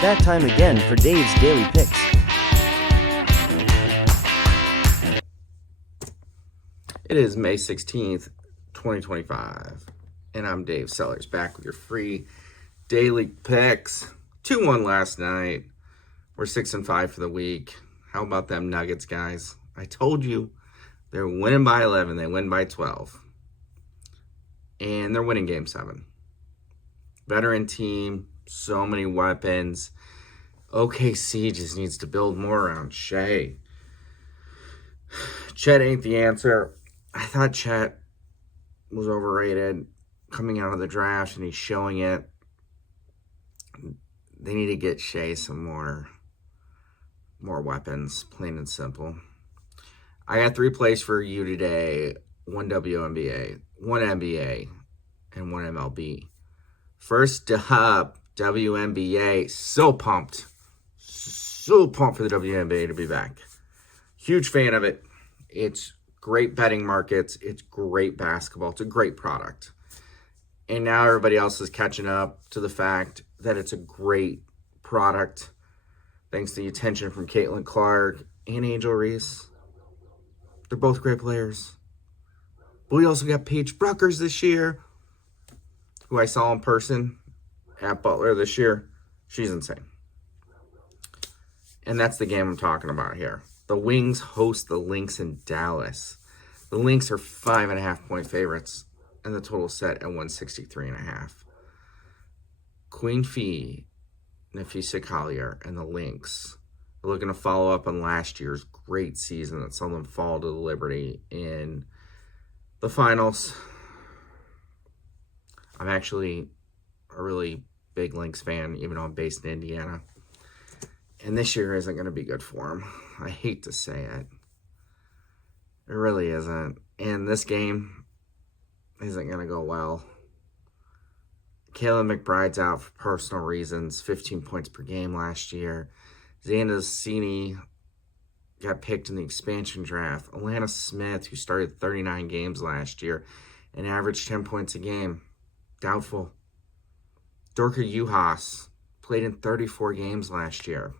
It's that time again for Dave's Daily Picks. It is May 16th, 2025, and I'm Dave Sellers, back with your free daily picks. 2-1 last night. We're 6-5 for the week. How about them Nuggets, guys? I told you they're winning by 11. They win by 12. And they're winning Game 7. Veteran team, so many weapons. OKC just needs to build more around Shea. Chet ain't the answer. I thought Chet was overrated coming out of the draft, and he's showing it. They need to get Shea some more weapons, plain and simple. I got 3 plays for you today. 1 WNBA, 1 NBA, and 1 MLB. First up, WNBA. So pumped for the WNBA to be back. Huge fan of it. It's great betting markets. It's great basketball. It's a great product. And now everybody else is catching up to the fact that it's a great product thanks to the attention from Caitlin Clark and Angel Reese. They're both great players. But we also got Paige Bueckers this year, who I saw in person at Butler this year. She's insane. And that's the game I'm talking about here. The Wings host the Lynx in Dallas. The Lynx are 5.5-point favorites, and the total set at 163.5. Queen Fee, Napheesa Collier, and the Lynx are looking to follow up on last year's great season that saw them fall to the Liberty in the finals. I'm actually a really big Lynx fan, even though I'm based in Indiana. And this year isn't going to be good for them. I hate to say it. It really isn't. And this game isn't going to go well. Kayla McBride's out for personal reasons, 15 points per game last year. Xanda Cini got picked in the expansion draft. Alana Smith, who started 39 games last year and averaged 10 points a game, doubtful. Dorka Juhas played in 34 games last year.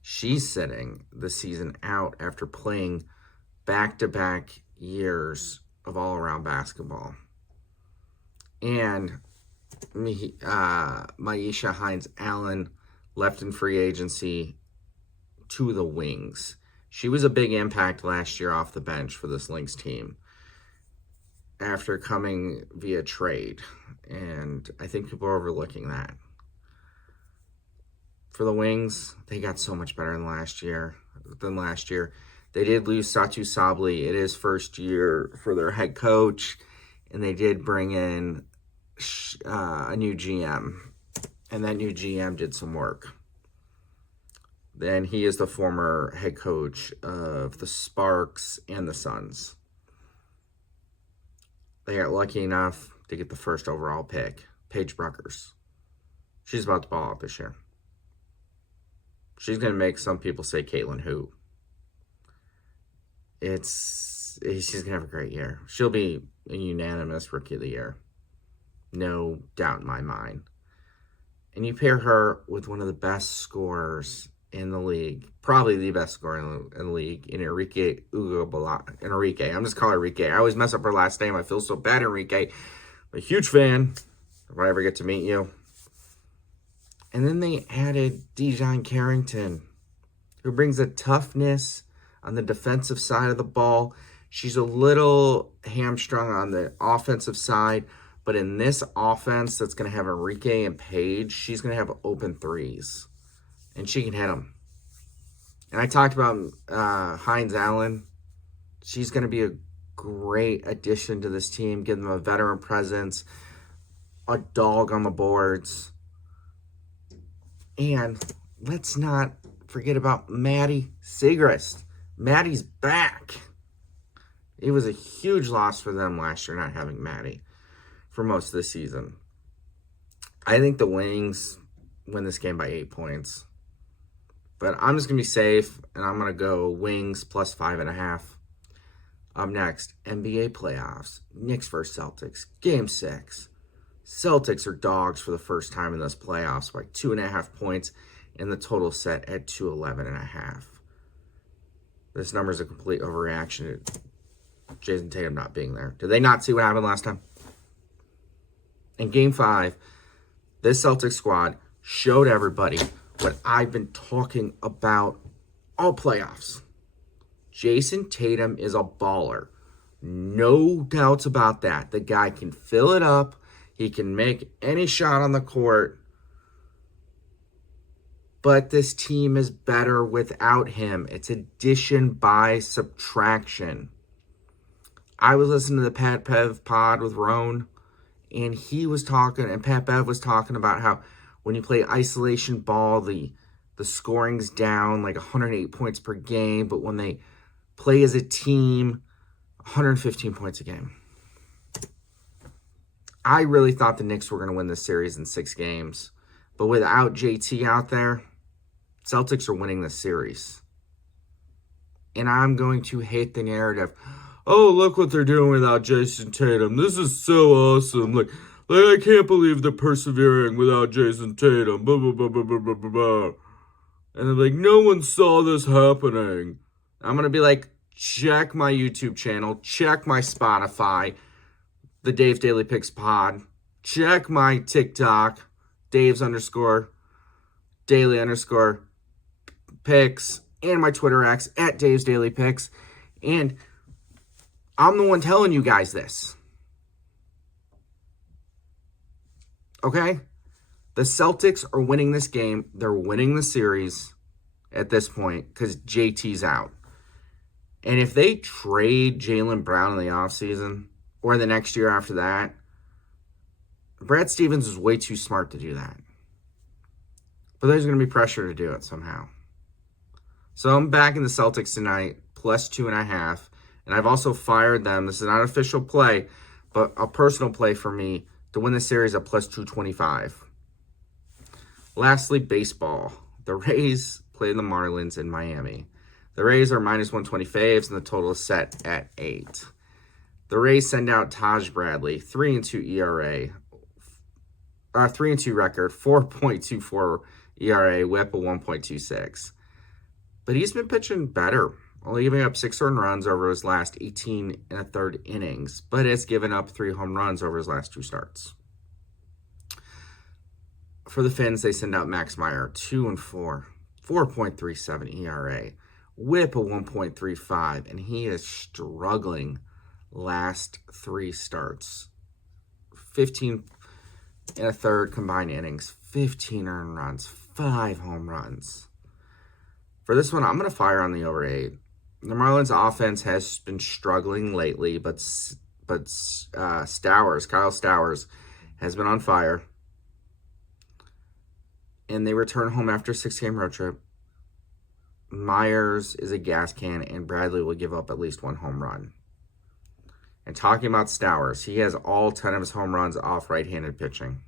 She's sitting the season out after playing back-to-back years of all-around basketball. And Maisha Hines-Allen left in free agency to the Wings. She was a big impact last year off the bench for this Lynx team after coming via trade. And I think people are overlooking that. For the Wings, they got so much better than last year. They did lose Satu Sabli. It is first year for their head coach, and they did bring in a new GM, and that new GM did some work. Then he is the former head coach of the Sparks and the Suns. They got lucky enough to get the first overall pick, Paige Bueckers. She's about to ball out this year. She's going to make some people say Caitlin who. She's going to have a great year. She'll be a unanimous Rookie of the Year. No doubt in my mind. And you pair her with one of the best scorers in the league, probably the best scorer in the league, in Enrique Ugobala. Enrique. I'm just calling her Enrique. I always mess up her last name. I feel so bad, Enrique. I'm a huge fan. If I ever get to meet you. And then they added Dejon Carrington, who brings a toughness on the defensive side of the ball. She's a little hamstrung on the offensive side, but in this offense that's going to have Enrique and Paige, she's going to have open threes, and she can hit them. And I talked about Hines-Allen. She's going to be a great addition to this team, give them a veteran presence, a dog on the boards. And let's not forget about Maddie Siegrist. Maddie's back. It was a huge loss for them last year not having Maddie for most of the season. I think the Wings win this game by 8 points. But I'm just going to be safe, and I'm going to go Wings plus 5.5. Up next, NBA playoffs. Knicks vs. Celtics. Game 6. Celtics are dogs for the first time in this playoffs by 2.5 points, and the total set at 211.5. This number is a complete overreaction to Jason Tatum not being there. Did they not see what happened last time? In Game 5, this Celtics squad showed everybody what I've been talking about all playoffs. Jason Tatum is a baller. No doubts about that. The guy can fill it up. He can make any shot on the court. But this team is better without him. It's addition by subtraction. I was listening to the Pat Bev pod with Roan, and he was talking, and Pat Bev was talking about how when you play isolation ball, the scoring's down like 108 points per game, but when they play as a team, 115 points a game. I really thought the Knicks were going to win this series in 6 games, but without JT out there, Celtics are winning this series. And I'm going to hate the narrative. Oh, look what they're doing without Jason Tatum. This is so awesome. Like I can't believe they're persevering without Jason Tatum. Blah, blah, blah, blah, blah, blah, blah. And they're like, no one saw this happening. I'm going to be like, check my YouTube channel. Check my Spotify, the Dave's Daily Picks pod. Check my TikTok, Dave's_Daily_Picks. And my Twitter X, at Dave's Daily Picks. And I'm the one telling you guys this. Okay? The Celtics are winning this game. They're winning the series at this point because JT's out. And if they trade Jaylen Brown in the offseason or the next year after that, Brad Stevens is way too smart to do that. But there's going to be pressure to do it somehow. So I'm backing the Celtics tonight, plus 2.5. And I've also fired them. This is not an official play, but a personal play for me to win the series at plus 225. Lastly, baseball. The Rays play the Marlins in Miami. The Rays are minus 120 faves, and the total is set at 8. The Rays send out Taj Bradley, 3-2 ERA, 3-2 record, 4.24 ERA, whip of 1.26. But he's been pitching better, only giving up 6 earned runs over his last 18 and a third innings, but has given up 3 home runs over his last 2 starts. For the Finns, they send out Max Meyer, 2-4, 4.37 ERA, whip of 1.35, and he is struggling last 3 starts. 15 and a third combined innings, 15 earned runs, 5 home runs. For this one, I'm going to fire on the over 8. The Marlins offense has been struggling lately, but Kyle Stowers, has been on fire. And they return home after a 6-game road trip. Myers is a gas can, and Bradley will give up at least 1 home run. And talking about Stowers, he has all 10 of his home runs off right-handed pitching.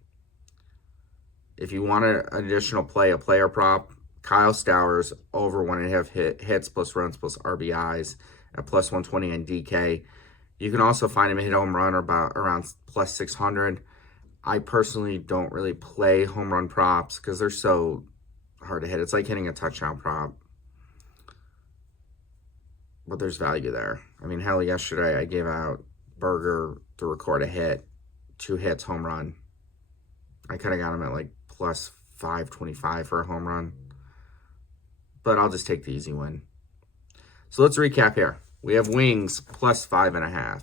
If you want an additional play, a player prop, Kyle Stowers over 1.5 hits plus runs plus RBIs at plus 120 on DK. You can also find him a hit home run or about around plus 600. I personally don't really play home run props because they're so hard to hit. It's like hitting a touchdown prop. But there's value there. I mean, hell, yesterday I gave out Berger to record a hit, 2 hits, home run. I could have got him at like plus 525 for a home run. But I'll just take the easy win. So let's recap here. We have Wings plus 5.5.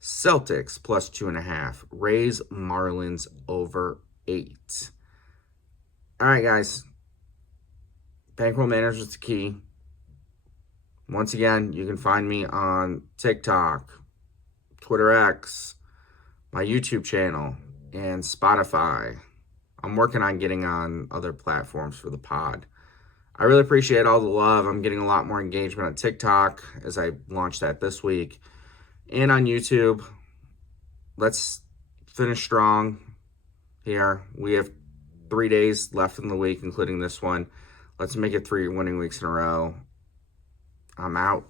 Celtics plus 2.5. Rays, Marlins over 8. All right, guys. Bankroll management is the key. Once again, you can find me on TikTok, Twitter X, my YouTube channel, and Spotify. I'm working on getting on other platforms for the pod. I really appreciate all the love. I'm getting a lot more engagement on TikTok as I launch that this week. And on YouTube. Let's finish strong here. We have 3 days left in the week, including this one. Let's make it 3 winning weeks in a row. I'm out.